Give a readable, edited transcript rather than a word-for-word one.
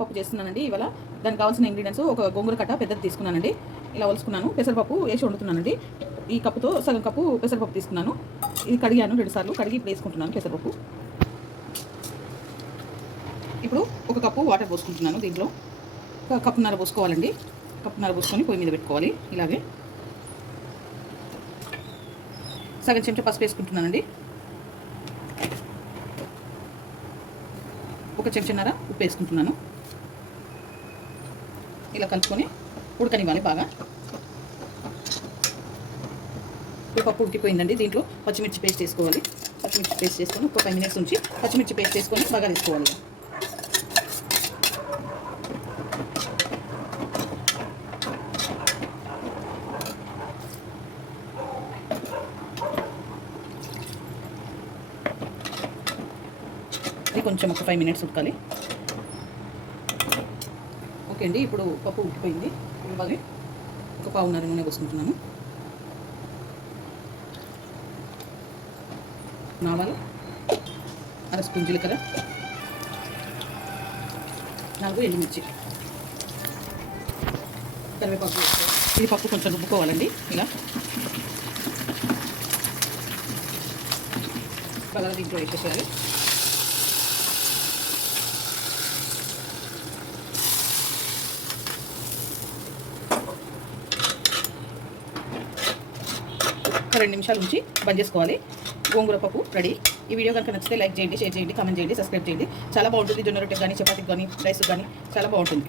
పప్పు చేస్తున్నానండి ఇవాళ. దానికి కావాల్సిన ఇంగ్రీడియంట్స్ ఒక గోంగూర కట్ట పెద్దది తీసుకున్నానండి. ఇలా ఒలుసుకున్నాను. పెసరపప్పు వేసి వండుతున్నానండి. ఈ కప్పుతో సగం కప్పు పెసరపప్పు తీసుకున్నాను. ఇది కడిగాను 2 సార్లు. కడిగి ఇప్పుడు వేసుకుంటున్నాను పెసరపప్పు. ఇప్పుడు ఒక కప్పు వాటర్ పోసుకుంటున్నాను. దీంట్లో ఒక కప్పున్నర పోసుకోవాలండి. కప్పున్నర పోసుకొని పొయ్యి మీద పెట్టుకోవాలి. ఇలాగే సగం చెంచా పసుపు వేసుకుంటున్నానండి. ఒక చెంచాన్నర ఉప్పు వేసుకుంటున్నాను. ఇలా కలుపుకొని ఉడకనివ్వాలి బాగా. పప్పు ఉడికిపోయిందండి. దీంట్లో పచ్చిమిర్చి పేస్ట్ వేసుకోవాలి. పచ్చిమిర్చి పేస్ట్ చేసుకొని ఒక 5 మినిట్స్ ఉంచి పచ్చిమిర్చి పేస్ట్ వేసుకొని బాగా తీసుకోవాలి. ఇది కొంచెం ఒక 5 మినిట్స్ ఉడకాలి. ఓకే అండి, ఇప్పుడు పప్పు ఉడికిపోయింది. ఇవ్వాలి ఒక పావున్నర నూనె పోసుకుంటున్నాను. ఆవాలు, అర స్పూన్ జీలకర్ర, 4 ఎండుమిర్చి, కరివేపాకు. ఇది పప్పు కొంచెం రుబ్బుకోవాలండి. ఇలా బాగా దీంట్లో వేసేసేయాలి. ఒక 2 నిమిషాలు ఉంచి బంద్ చేసుకోవాలి. గోంగూర పప్పు రెడీ. ఈ వీడియో కనుక నచ్చితే లైక్ చేయండి, షేర్ చేయండి, కామెంట్ చేయండి, సబ్స్క్రైబ్ చేయండి. చాలా బాగుంటుంది. జొన్న రొట్టెకి కానీ, చపాతీకి కానీ, రైస్కి కానీ చాలా బాగుంటుంది.